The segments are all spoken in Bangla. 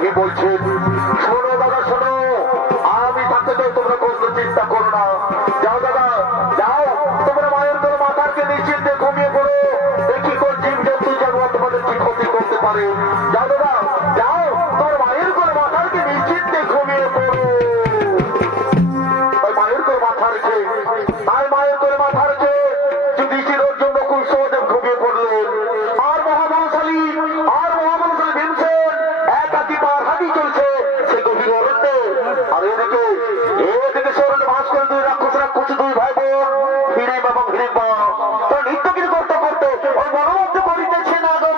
কি বলছেন? শোনো দাদা শোনো, আমি থাকতে চাই, তোমরা কোনো চিন্তা করো না। যাও দাদা যাও, তোমরা মায়ের তোর মাথাকে নিশ্চিন্তে ঘুমিয়ে পড়ো। দেখি কোন জীব জন্তু জানোয়ার তোমাদের কি ক্ষতি করতে পারে। যাও দাদা যাও, তোর মায়ের কোন মাথাকে নিশ্চিন্তে ঘুমিয়ে পড়ো। মায়ের তোর মাথা রেখে মায়ের তোর মাথা রেখে যুধিষ্ঠির অর্জুন নকুল সহদেব ঘুমিয়ে পড়লেন। আর মহাবলশালী ভীমসেন একাকি পার হাঁটি চলছে সে গভীর অরণ্যে। আর এদিকে শরণে বাস করে দুই রাক্ষস দুই ভাই বোন হিড়িম এবং হিড়িম্বা। তারা নৃত্য কিন্তু করতে করতে ওই মনোমুগ্ধ করিতেছে না গো।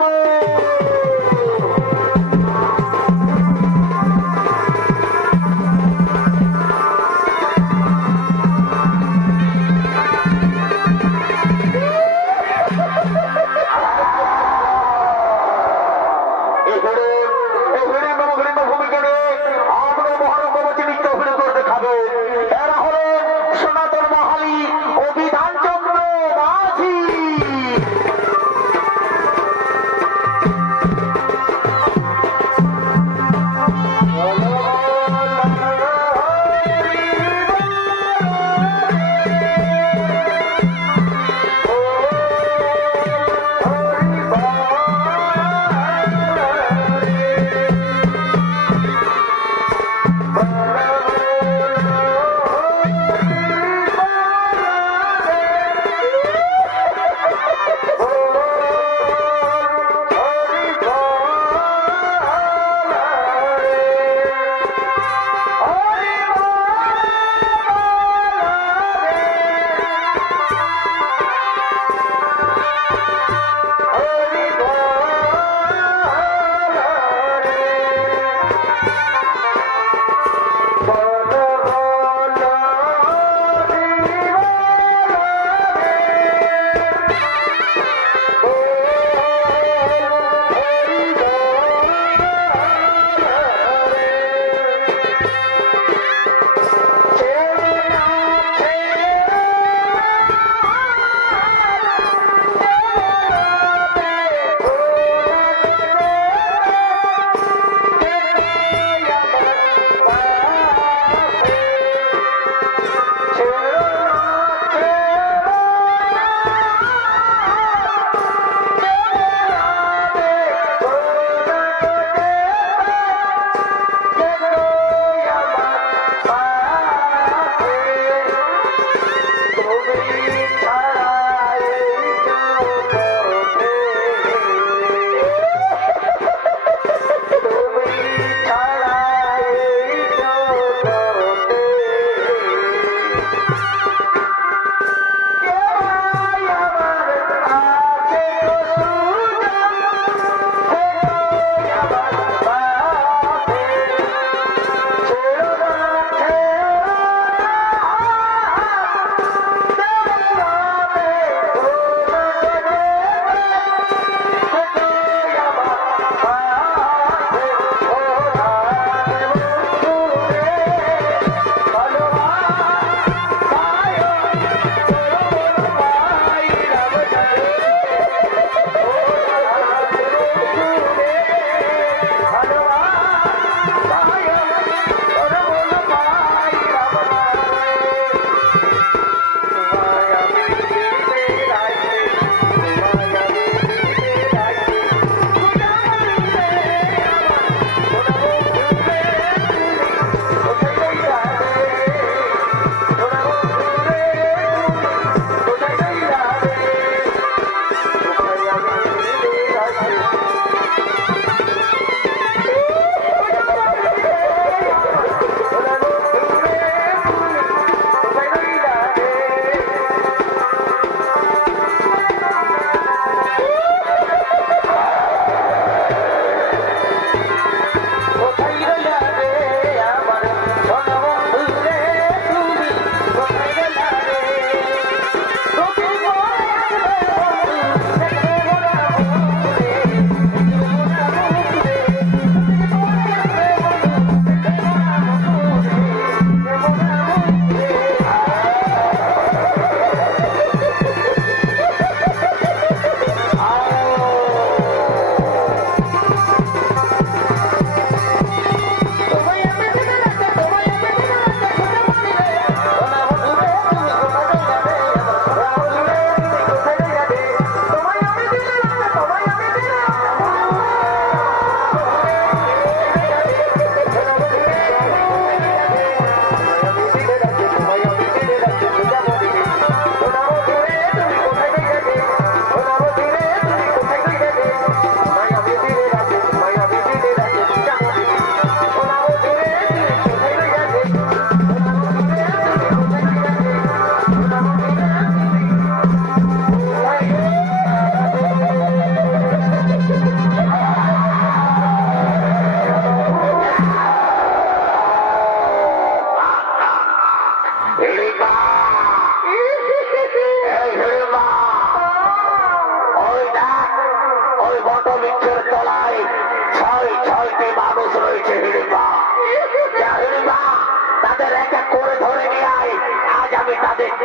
ভূমিকা নিয়ে আমরা মহারঙ্গবতী নৃত্য অভিনয় করতে খাবে। এরা হলো সনাতন মহালী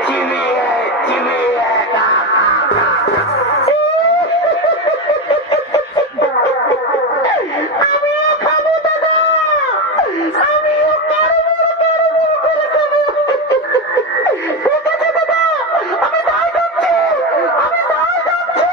চিবিয়ে চিবিয়ে আমিও খাবো দাদা, আমিও কারবো করে খাবো। ঠিক আছে দাদা, আমি তাই যাচ্ছি, আমি তাই যাচ্ছি।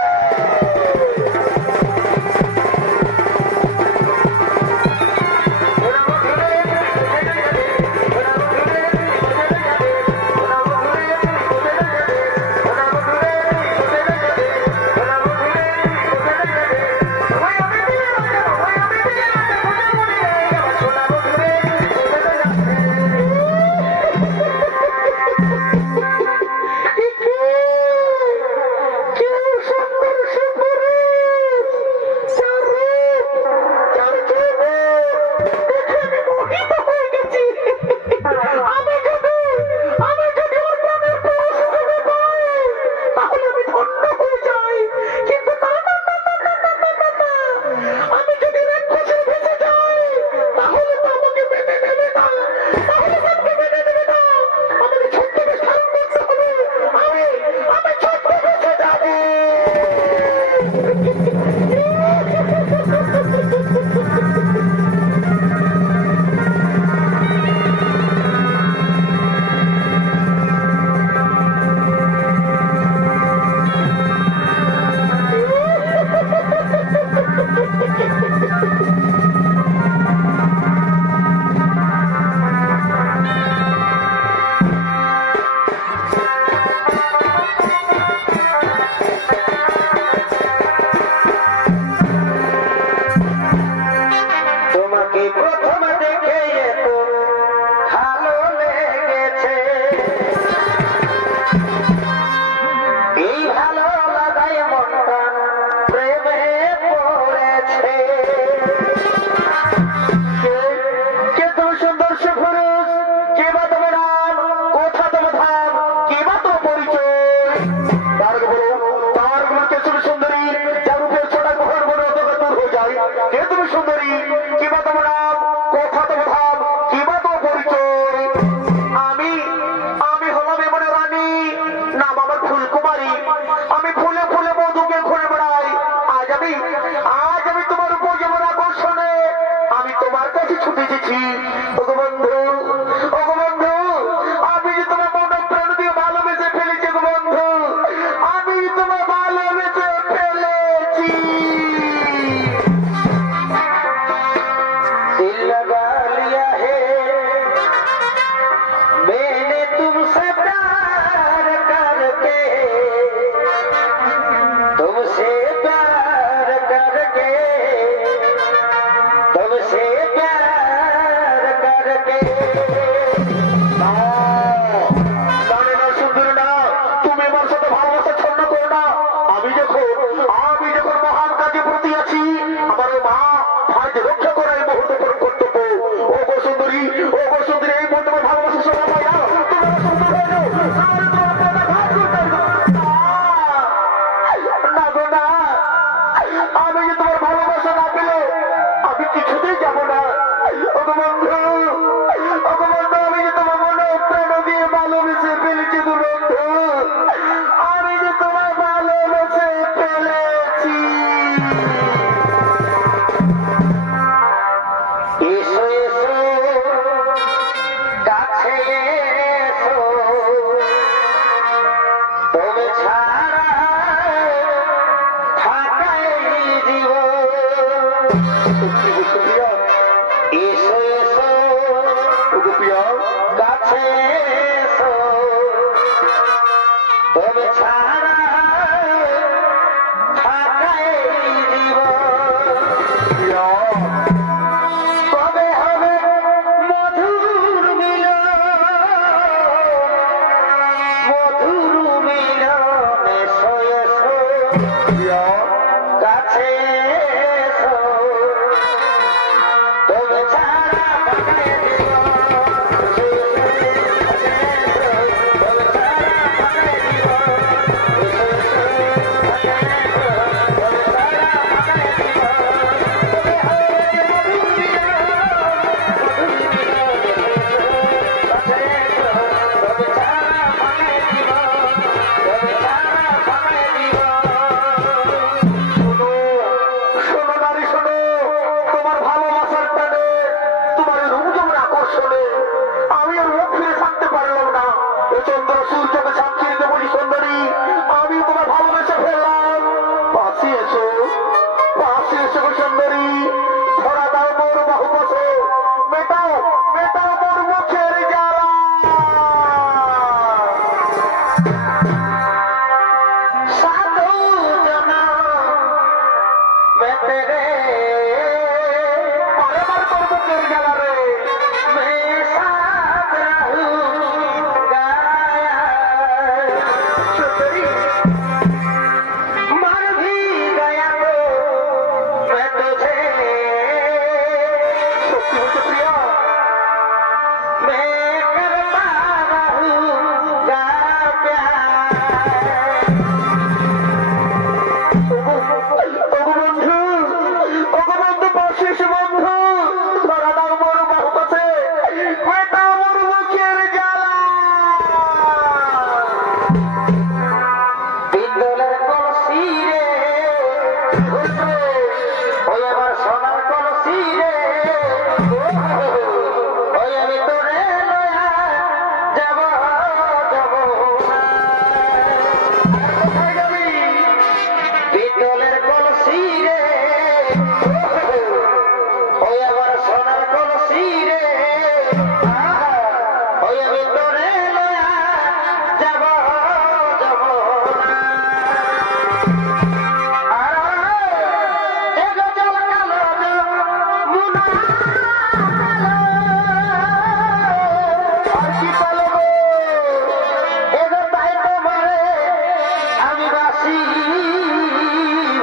বাসি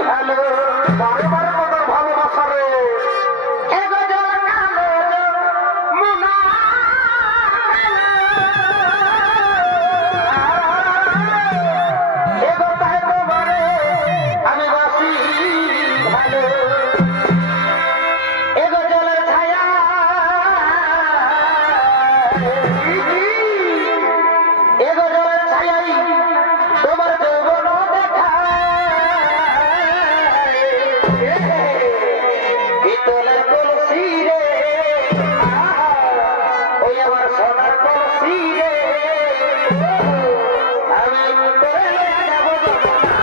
ভালো বারবার মতো ভালোবাসা রে এগো জল কালো মুনা এগো তাই তোমারে আমি বাসি ভালো এগো জলের ছায়া এগো জলের ছায়াই তোমার যৌবন পিতলের কলসি রে ওই আমার সোনার কলসি রে আমি তোরে লইয়া যাবো যমুনা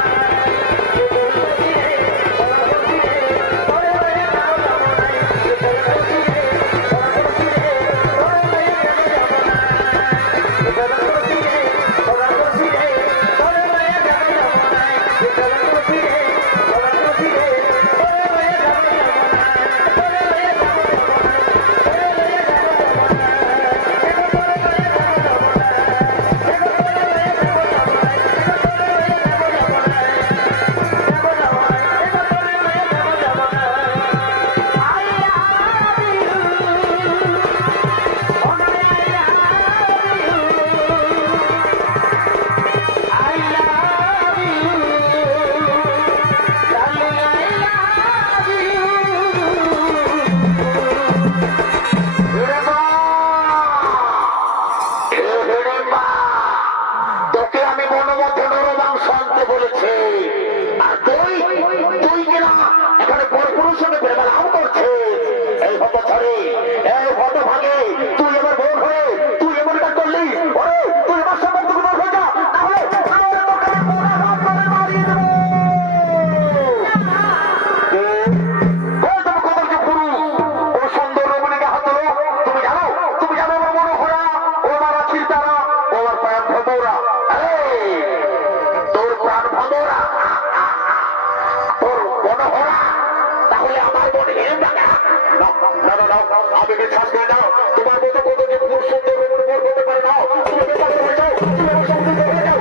তোরে লইয়া যাবো যমুনায় পিতলের কলসি রে সোনার কলসি রে তোরে লইয়া যাবো যমুনায় পিতলের কলসি রে সোনার কলসি রে তোরে লইয়া যাবো যমুনায় পিতলের কলসি রে সোনার কলসি রে তোরে লইয়া যাবো তোকে আমি মনোমধ্যে নরমাংস আনতে বলেছি আর তুই তুই কিনা এখানে বড় পুরুষের প্রেমের আম করছে এই হত ছড়ে এই হত ভাগে তুই এবার বোন হয়ে তুই এমনটা করলি ওরে তুই আমার সামনে থেকে দূর হয়ে যা তাহলে তোকে আমি পোড়া ভাত করে মারিয়ে দেবো আমি বিশ্বাস করে নাও তোমার মতো কত যে পুরুষ সুন্দর করতে পারে নাও তুমি বিশ্বাস করে যাও তুমি আমার সঙ্গে চলে যাও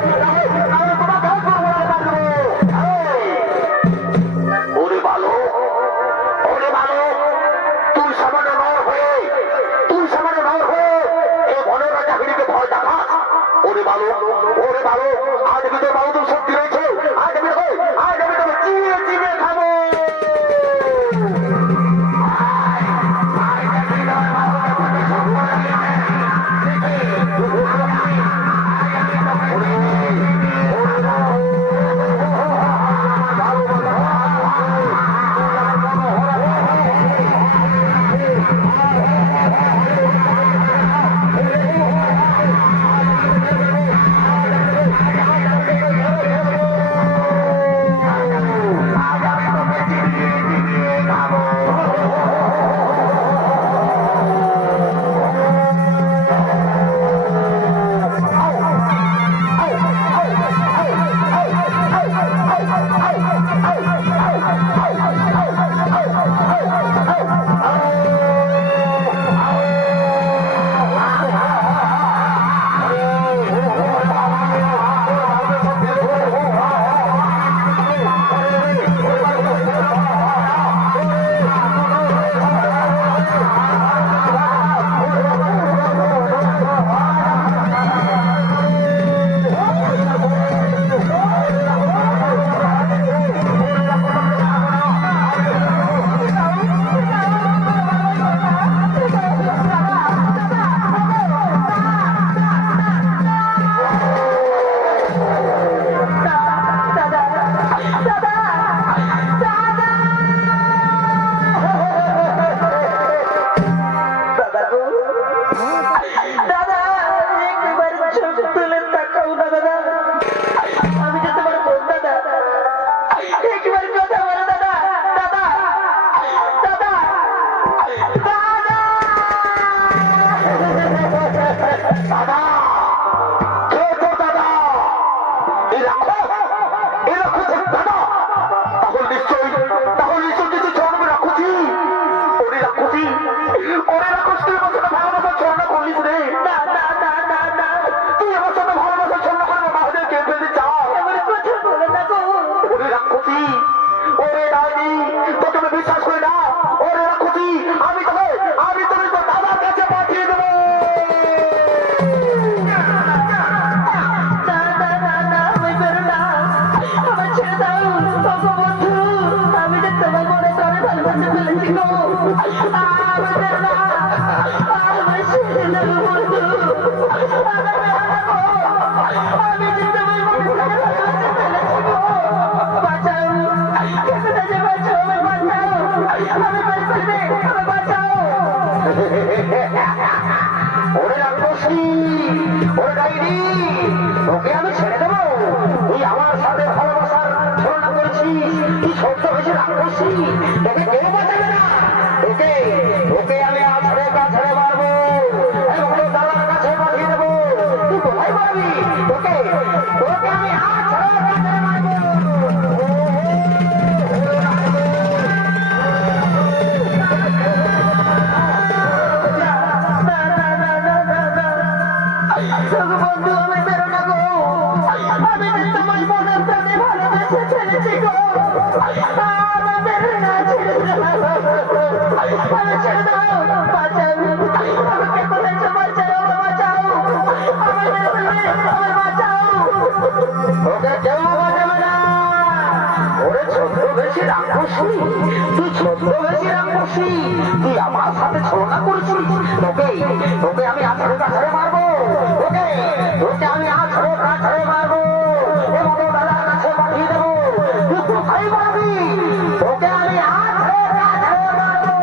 ওরে ভালো তুই সামান্য নর হয়ে এই মনের চাকরিকে ভয় দেখাস ওরে ভালো আজ আমি তোর বাবুদের শক্তি রয়েছে আজ আমি তোর চিবিয়ে চিবিয়ে খাবো বলে না গো রাক্ষসী, ওরে ডাইনি, তোকে আমি ছেড়ে দেবো? তুই আমার সাথে ভালোবাসার ছলনা করেছিস, তুই সত্য হয়েছে রাক্ষসী, তোকে কেউ বাঁচাবে না। ওকে ওকে আমি আছড়ে কাছড়ে মারবো এবং তোর দাদার কাছে পাঠিয়ে দেবো। তুই কোথায় পারবি? তোকে তোকে আমি আছড়ে কাছড়ে মারবো। বন্ধু আমি বেরো না গো, আমি যে তোমার মনের প্রাণে ভালোবেসে ফেলেছি গো। আমার বেরো না, ছেড়ে দাও, আমি ছেড়ে দাও, বাঁচাও, আমাকে কোথায় বাঁচাও, বাঁচাও, আমার মেরে ফেলবে, আমার বাঁচাও। ওকে কেউ বাঁচাবে না। ওরে ছদ্মবেশী রাক্ষসী, তুই ছদ্মবেশী রাক্ষসী, তুই আমার সাথে ছলনা করেছিস। তোকে তোকে আমি আছড়ে কাছড়ে মারবো। ওকে তোকে আমি আছড়ে কাছড়ে মারবো এবং তোর দাদার কাছে পাঠিয়ে দেবো। তুই কোথায় পারবি? তোকে আমি আছড়ে কাছড়ে মারবো।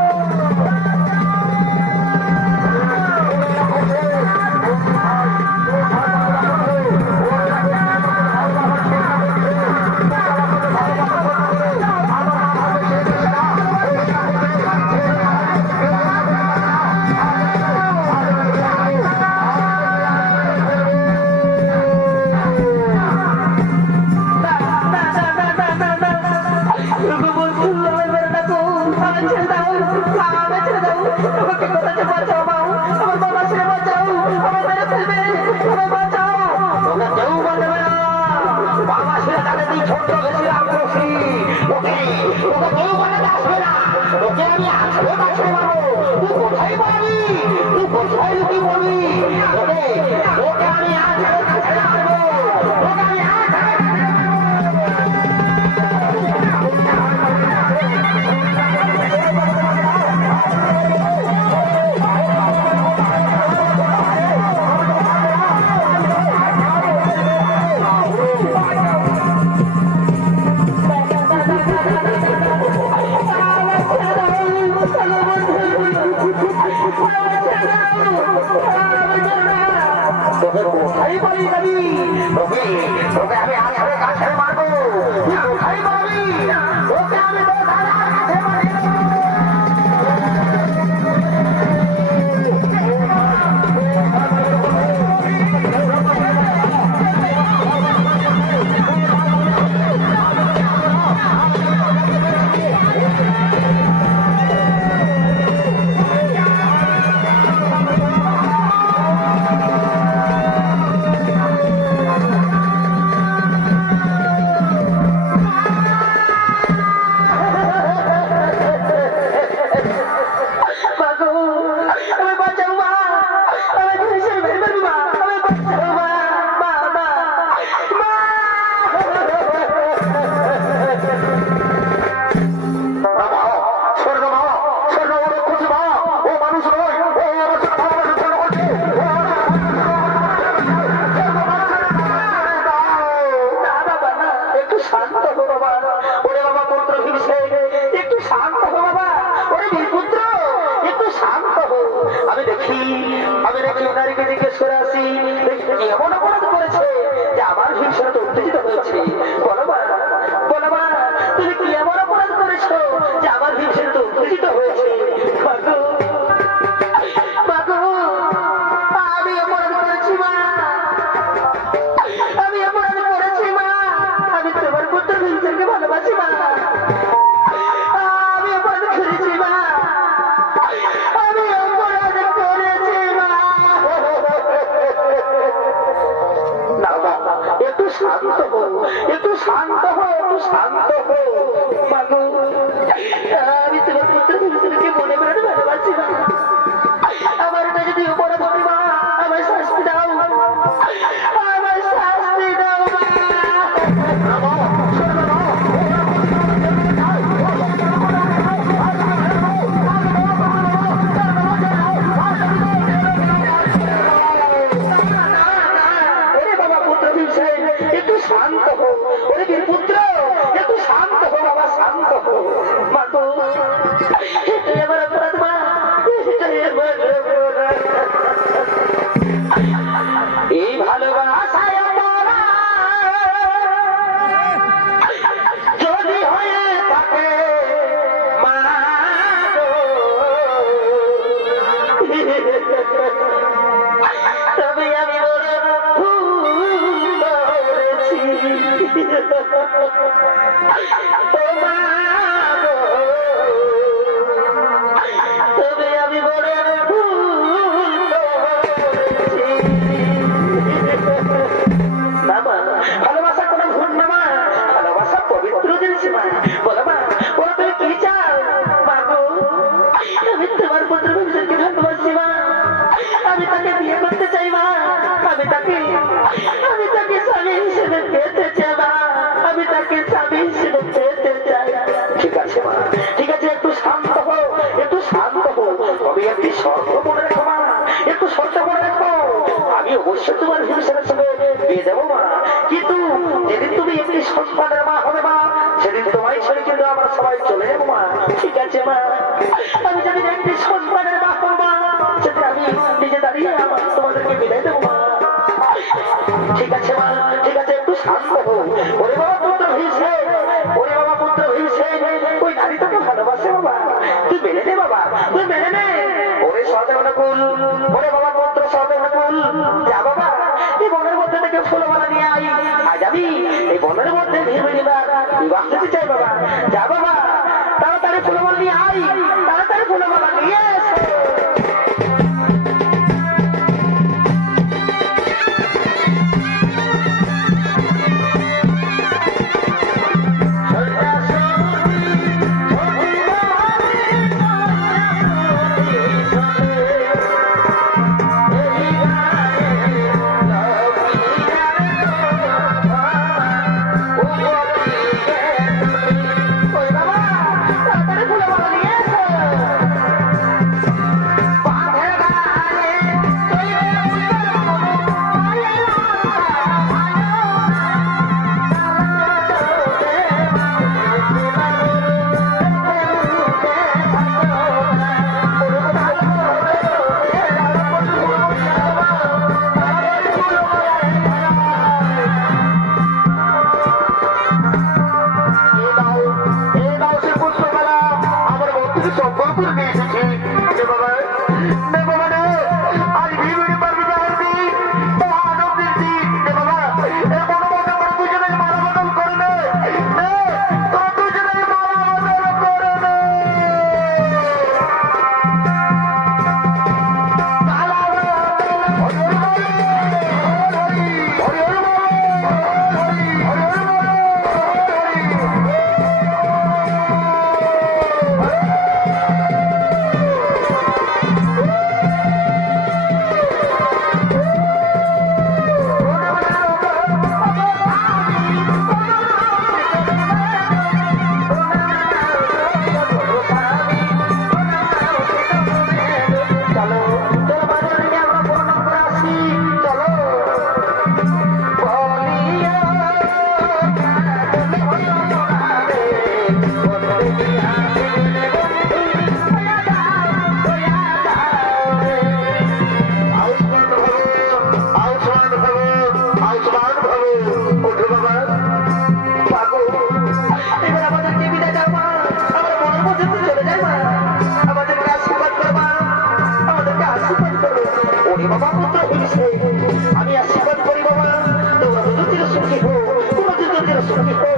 এবার ও মা গো, তবে আমি বড় ভুল করেছি। না মা, ভালোবাসা কোনো ভুল না মা, ভালোবাসা পবিত্র জিনিস মা। বলো মা, বলো তুমি কি চাও? মা গো, আমি তোমার পুত্র ভবিষ্যৎকে ভালোবাসি মা, আমি তাকে বিয়ে করতে চাই মা, আমি তাকে স্বামী হিসেবে পেতে চাই মা, আমি তাকে স্বামী হিসেবে পেতে চাই। ঠিক আছে মা, ঠিক আছে, একটু শান্ত হো, একটু শান্ত হো। তবে একটি শর্ত মনে রেখো মা, একটু শর্ত মনে রেখো। আমি অবশ্যই তোমার ভবিষ্যতের সঙ্গে বিয়ে দেবো মা, কিন্তু যেদিন তুমি একটি সন্তানের মা হবে মা, সেদিন তোমায় ছেড়ে কিন্তু আমরা সবাই চলে যাবো মা। ঠিক আছে মা, আমি যেদিন একটি সন্তানের মা হবো মা, সেদিন আমি নিজে দাঁড়িয়ে আমার তোমাদেরকে বিদায় দেবো মা। ঠিক আছে মা, ঠিক আছে, একটু শান্ত হো। ওরে বাবা পুত্র হয়েছে, ওরে বাবা পুত্র হয়েছে, ওই নারী তোকে ভালোবাসে বাবা, তুই মেনে নে বাবা, তুই মেনে নে। ওরে সহজে অনুকূল, ওরে বাবা পুত্র সহজে অনুকূল, যা বাবা এই বনের মধ্যে থেকে ফুলমালা নিয়ে আই। আজ আমি এই বনের মধ্যে বিবাহ দিতে চাই বাবা। যা বাবা, তাড়াতাড়ি ফুলমালা নিয়ে আই, তাড়াতাড়ি ফুলমালা নিয়ে এসো। আমি আশীর্বাদ করি বাবা, তোমরা দুজন সুখী হো, তোমরা দুজন সুখী হো।